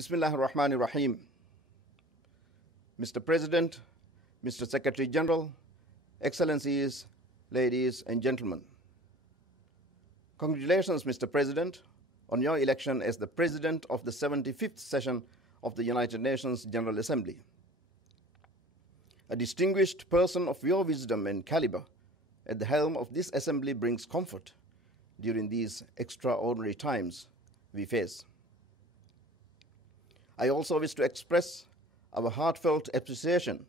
Bismillah ar-Rahman ar-Rahim. Mr. President, Mr. Secretary General, Excellencies, ladies and gentlemen. Congratulations, Mr. President, on your election as the President of the 75th session of the United Nations General Assembly. A distinguished person of your wisdom and caliber at the helm of this assembly brings comfort during these extraordinary times we face. I also wish to express our heartfelt appreciation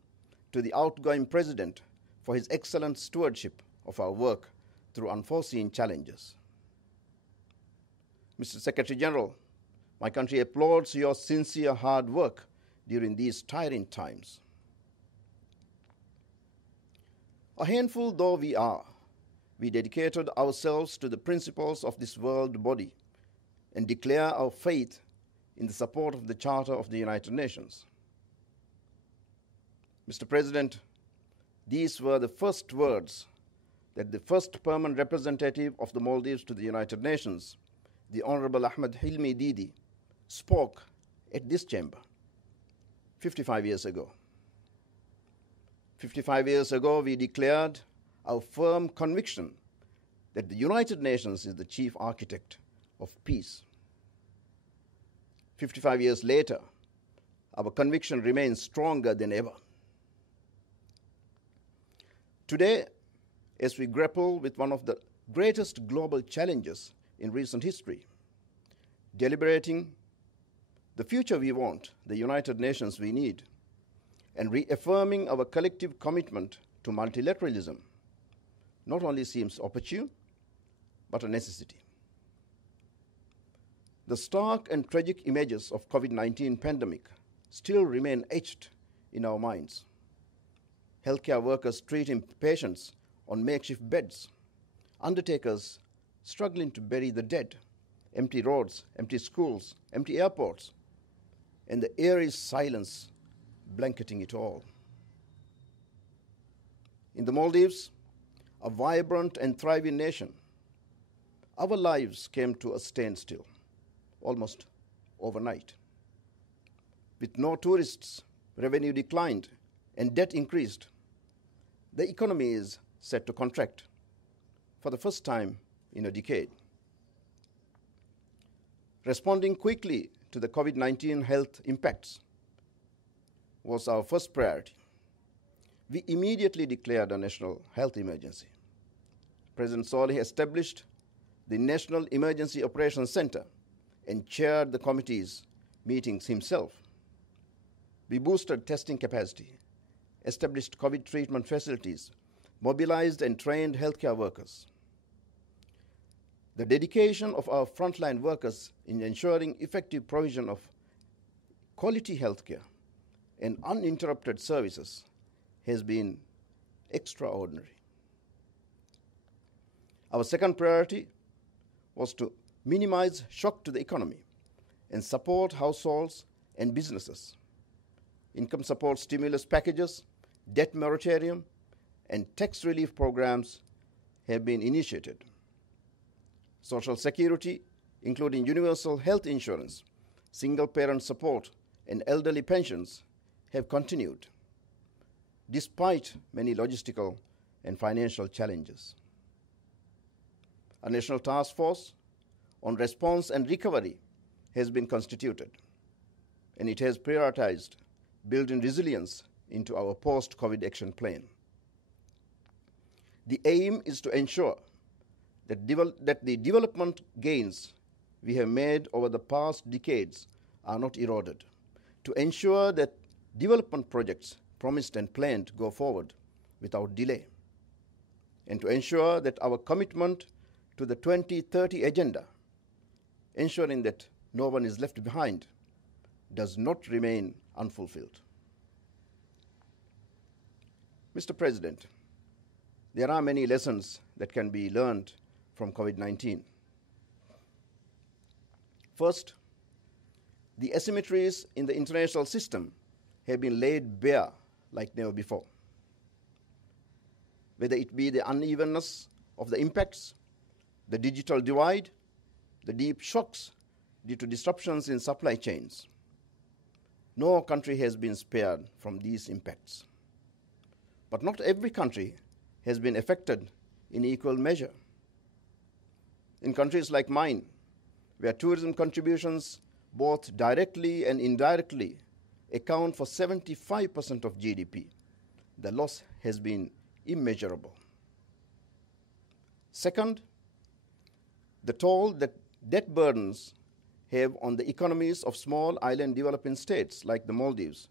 to the outgoing President for his excellent stewardship of our work through unforeseen challenges. Mr. Secretary General, my country applauds your sincere hard work during these tiring times. A handful though we are, we dedicated ourselves to the principles of this world body and declare our faith in the support of the Charter of the United Nations. Mr. President, these were the first words that the first permanent representative of the Maldives to the United Nations, the Honorable Ahmed Hilmi Didi, spoke at this chamber 55 years ago. 55 years ago, we declared our firm conviction that the United Nations is the chief architect of peace. 55 years later, our conviction remains stronger than ever. Today, as we grapple with one of the greatest global challenges in recent history, deliberating the future we want, the United Nations we need, and reaffirming our collective commitment to multilateralism, not only seems opportune, but a necessity. The stark and tragic images of COVID-19 pandemic still remain etched in our minds. Healthcare workers treating patients on makeshift beds, undertakers struggling to bury the dead, empty roads, empty schools, empty airports, and the eerie silence blanketing it all. In the Maldives, a vibrant and thriving nation, our lives came to a standstill almost overnight. With no tourists, revenue declined and debt increased. The economy is set to contract for the first time in a decade. Responding quickly to the COVID-19 health impacts was our first priority. We immediately declared a national health emergency. President Saleh established the National Emergency Operations Center and chaired the committee's meetings himself. We boosted testing capacity, established COVID treatment facilities, mobilized and trained healthcare workers. The dedication of our frontline workers in ensuring effective provision of quality healthcare and uninterrupted services has been extraordinary. Our second priority was to minimize shock to the economy and support households and businesses. Income support stimulus packages, debt moratorium, and tax relief programs have been initiated. Social security, including universal health insurance, single-parent support, and elderly pensions, have continued, despite many logistical and financial challenges. A national task force on response and recovery has been constituted, and it has prioritized building resilience into our post-COVID action plan. The aim is to ensure that the development gains we have made over the past decades are not eroded, to ensure that development projects promised and planned go forward without delay, and to ensure that our commitment to the 2030 agenda, ensuring that no one is left behind, does not remain unfulfilled. Mr. President, there are many lessons that can be learned from COVID-19. First, the asymmetries in the international system have been laid bare like never before. Whether it be the unevenness of the impacts, the digital divide, the deep shocks due to disruptions in supply chains, No country has been spared from these impacts. But not every country has been affected in equal measure. In countries like mine, where tourism contributions, both directly and indirectly, account for 75% of GDP, the loss has been immeasurable. Second, the toll that debt burdens have on the economies of small island developing states like the Maldives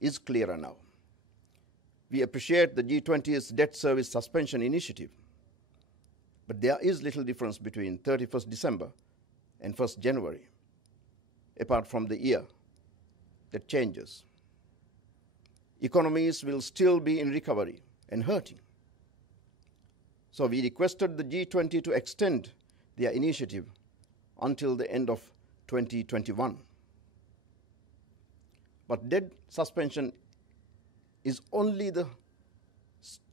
is clearer now. We appreciate the G20's debt service suspension initiative, but there is little difference between 31st December and 1st January, apart from the year that changes. Economies will still be in recovery and hurting. So we requested the G20 to extend their initiative until the end of 2021. But debt suspension is only the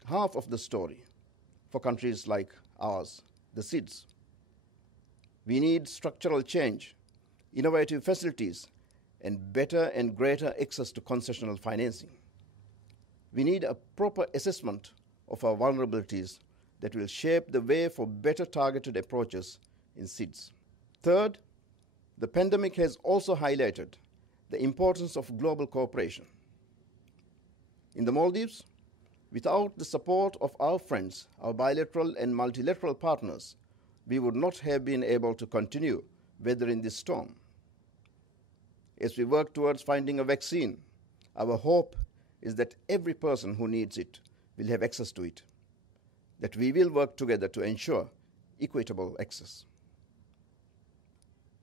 half of the story for countries like ours, the SIDS. We need structural change, innovative facilities, and better and greater access to concessional financing. We need a proper assessment of our vulnerabilities that will shape the way for better targeted approaches in SIDS. Third, the pandemic has also highlighted the importance of global cooperation. In the Maldives, without the support of our friends, our bilateral and multilateral partners, we would not have been able to continue weathering this storm. As we work towards finding a vaccine, our hope is that every person who needs it will have access to it, that we will work together to ensure equitable access.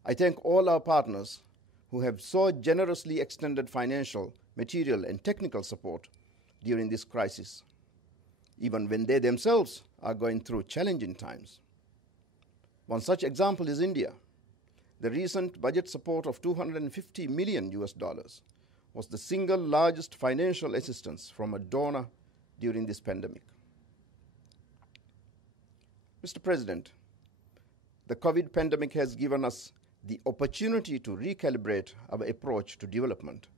I thank all our partners who have so generously extended financial, material, and technical support during this crisis, even when they themselves are going through challenging times. One such example is India. The recent budget support of $250 million was the single largest financial assistance from a donor during this pandemic. Mr. President, the COVID pandemic has given us the opportunity to recalibrate our approach to development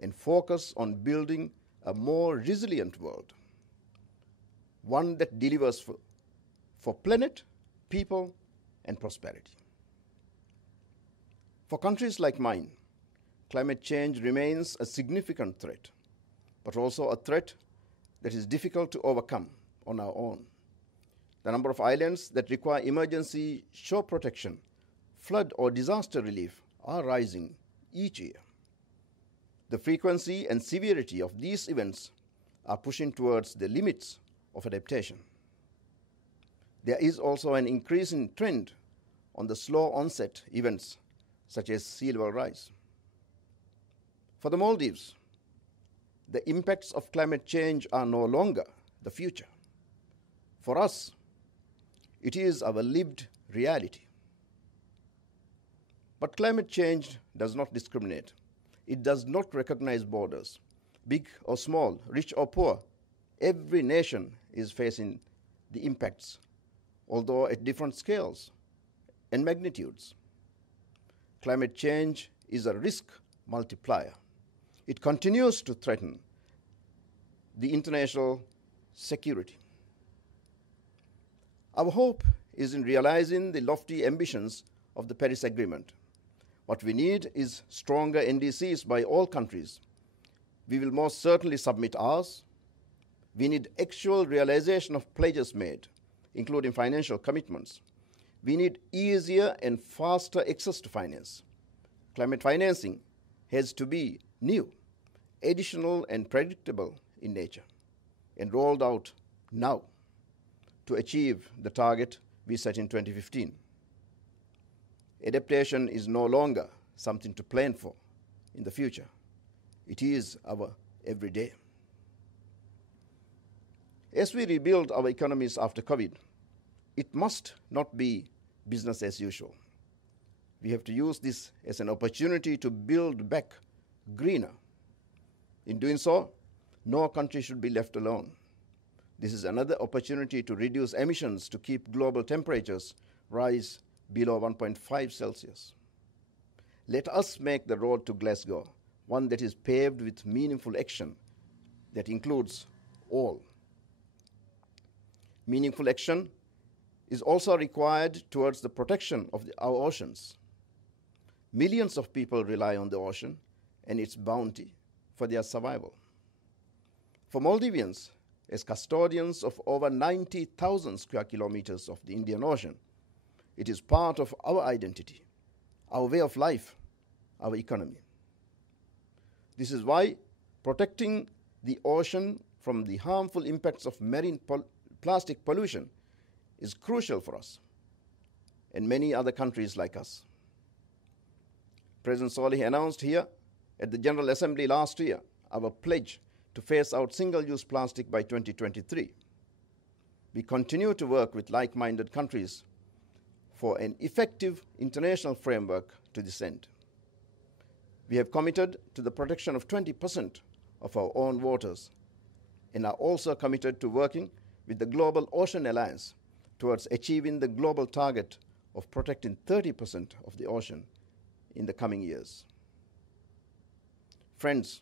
and focus on building a more resilient world, one that delivers for planet, people, and prosperity. For countries like mine, climate change remains a significant threat, but also a threat that is difficult to overcome on our own. The number of islands that require emergency shore protection, flood or disaster relief are rising each year. The frequency and severity of these events are pushing towards the limits of adaptation. There is also an increasing trend on the slow onset events such as sea level rise. For the Maldives, the impacts of climate change are no longer the future. For us, it is our lived reality. But climate change does not discriminate. It does not recognize borders, big or small, rich or poor. Every nation is facing the impacts, although at different scales and magnitudes. Climate change is a risk multiplier. It continues to threaten the international security. Our hope is in realizing the lofty ambitions of the Paris Agreement. What we need is stronger NDCs by all countries. We will most certainly submit ours. We need actual realization of pledges made, including financial commitments. We need easier and faster access to finance. Climate financing has to be new, additional, and predictable in nature, and rolled out now to achieve the target we set in 2015. Adaptation is no longer something to plan for in the future. It is our everyday. As we rebuild our economies after COVID, it must not be business as usual. We have to use this as an opportunity to build back greener. In doing so, no country should be left alone. This is another opportunity to reduce emissions to keep global temperatures rise below 1.5 Celsius. Let us make the road to Glasgow one that is paved with meaningful action that includes all. Meaningful action is also required towards the protection of our oceans. Millions of people rely on the ocean and its bounty for their survival. For Maldivians, as custodians of over 90,000 square kilometers of the Indian Ocean, it is part of our identity, our way of life, our economy. This is why protecting the ocean from the harmful impacts of marine plastic pollution is crucial for us and many other countries like us. President Solih announced here at the General Assembly last year our pledge to phase out single-use plastic by 2023. We continue to work with like-minded countries for an effective international framework to this end. We have committed to the protection of 20% of our own waters and are also committed to working with the Global Ocean Alliance towards achieving the global target of protecting 30% of the ocean in the coming years. Friends,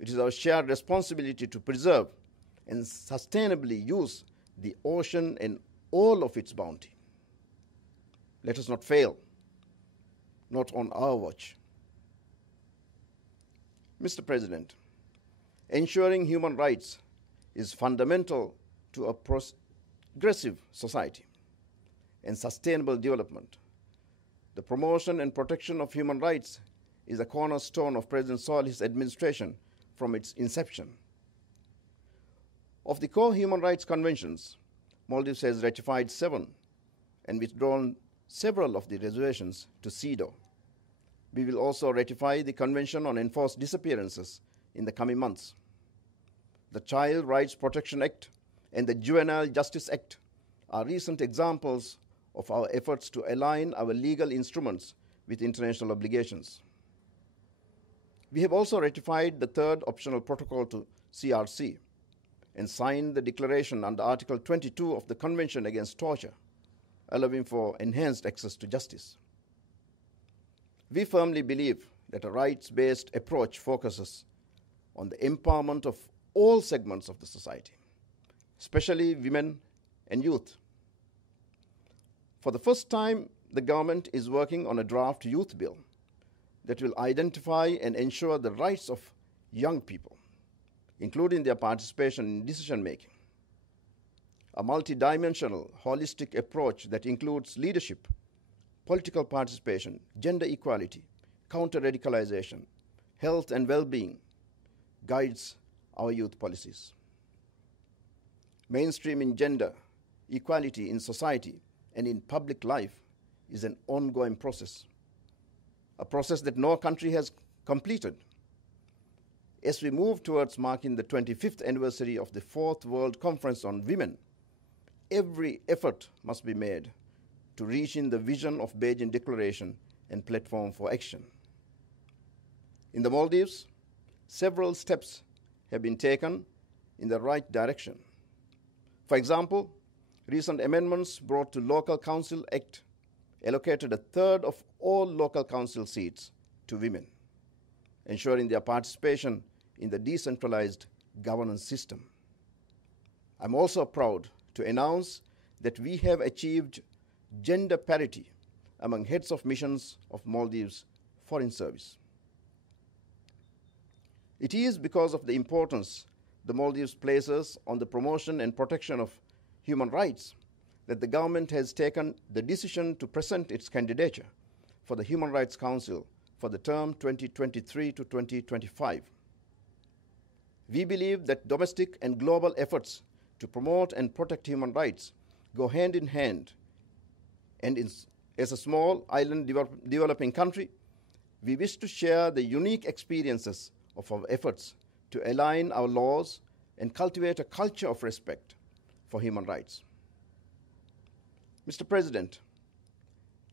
it is our shared responsibility to preserve and sustainably use the ocean and all of its bounty. Let us not fail, not on our watch. Mr. President, ensuring human rights is fundamental to a progressive society and sustainable development. The promotion and protection of human rights is a cornerstone of President Solih's administration from its inception. Of the core human rights conventions, Maldives has ratified 7 and withdrawn several of the reservations to CEDAW. We will also ratify the Convention on Enforced Disappearances in the coming months. The Child Rights Protection Act and the Juvenile Justice Act are recent examples of our efforts to align our legal instruments with international obligations. We have also ratified the 3rd optional protocol to CRC and signed the declaration under Article 22 of the Convention Against Torture, allowing for enhanced access to justice. We firmly believe that a rights-based approach focuses on the empowerment of all segments of the society, especially women and youth. For the first time, the government is working on a draft youth bill that will identify and ensure the rights of young people, including their participation in decision-making. A multidimensional, holistic approach that includes leadership, political participation, gender equality, counter-radicalization, health and well-being guides our youth policies. Mainstreaming gender equality in society and in public life is an ongoing process, a process that no country has completed. As we move towards marking the 25th anniversary of the 4th World Conference on Women, every effort must be made to reach in the vision of Beijing Declaration and platform for action. In the Maldives, several steps have been taken in the right direction. For example, recent amendments brought to Local Council Act allocated 1/3 of all local council seats to women, ensuring their participation in the decentralized governance system. I'm also proud to announce that we have achieved gender parity among heads of missions of Maldives Foreign Service. It is because of the importance the Maldives places on the promotion and protection of human rights that the government has taken the decision to present its candidature for the Human Rights Council for the term 2023 to 2025. We believe that domestic and global efforts to promote and protect human rights go hand in hand, and as a small island developing country, we wish to share the unique experiences of our efforts to align our laws and cultivate a culture of respect for human rights. Mr. President,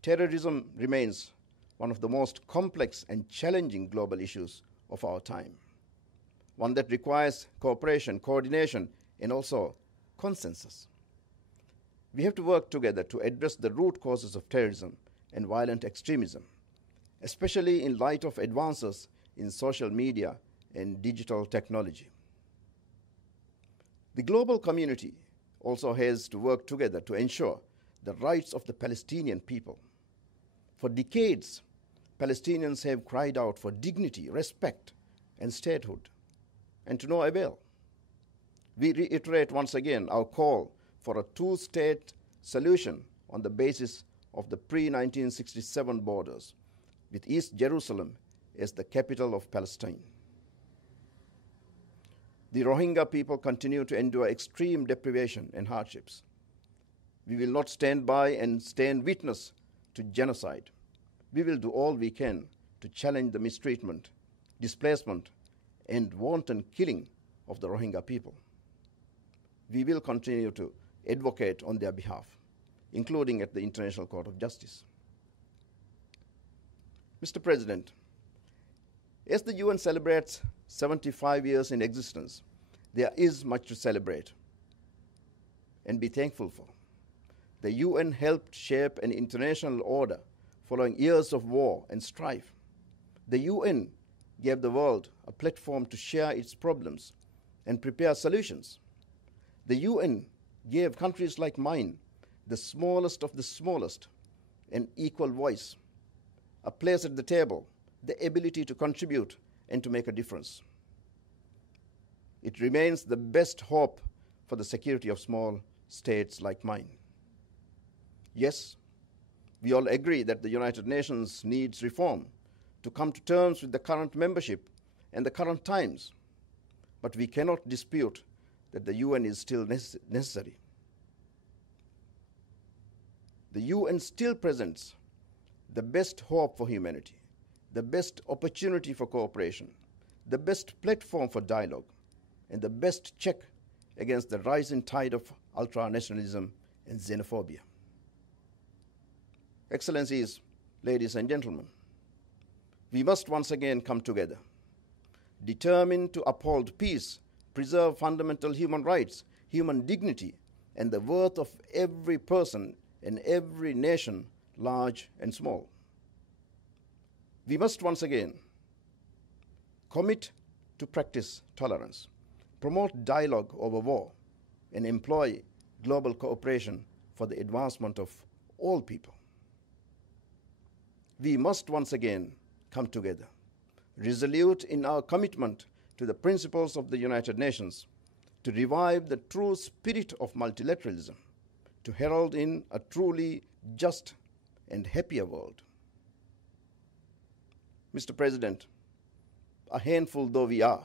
terrorism remains one of the most complex and challenging global issues of our time, one that requires cooperation, coordination, and also consensus. We have to work together to address the root causes of terrorism and violent extremism, especially in light of advances in social media and digital technology. The global community also has to work together to ensure the rights of the Palestinian people. For decades, Palestinians have cried out for dignity, respect, and statehood, and to no avail. We reiterate once again our call for a two-state solution on the basis of the pre-1967 borders, with East Jerusalem as the capital of Palestine. The Rohingya people continue to endure extreme deprivation and hardships. We will not stand by and stand witness to genocide. We will do all we can to challenge the mistreatment, displacement, and wanton killing of the Rohingya people. We will continue to advocate on their behalf, including at the International Court of Justice. Mr. President, as the UN celebrates 75 years in existence, there is much to celebrate and be thankful for. The UN helped shape an international order following years of war and strife. The UN gave the world a platform to share its problems and prepare solutions. The UN gave countries like mine, the smallest of the smallest, an equal voice, a place at the table, the ability to contribute and to make a difference. It remains the best hope for the security of small states like mine. Yes, we all agree that the United Nations needs reform to come to terms with the current membership and the current times, but we cannot dispute that the UN is still necessary. The UN still presents the best hope for humanity, the best opportunity for cooperation, the best platform for dialogue, and the best check against the rising tide of ultra-nationalism and xenophobia. Excellencies, ladies and gentlemen, we must once again come together, determined to uphold peace, preserve fundamental human rights, human dignity, and the worth of every person and every nation, large and small. We must once again commit to practice tolerance, promote dialogue over war, and employ global cooperation for the advancement of all people. We must once again come together, resolute in our commitment to the principles of the United Nations, to revive the true spirit of multilateralism, to herald in a truly just and happier world. Mr. President, a handful though we are,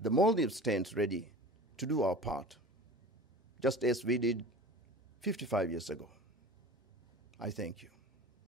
the Maldives stands ready to do our part, just as we did 55 years ago. I thank you.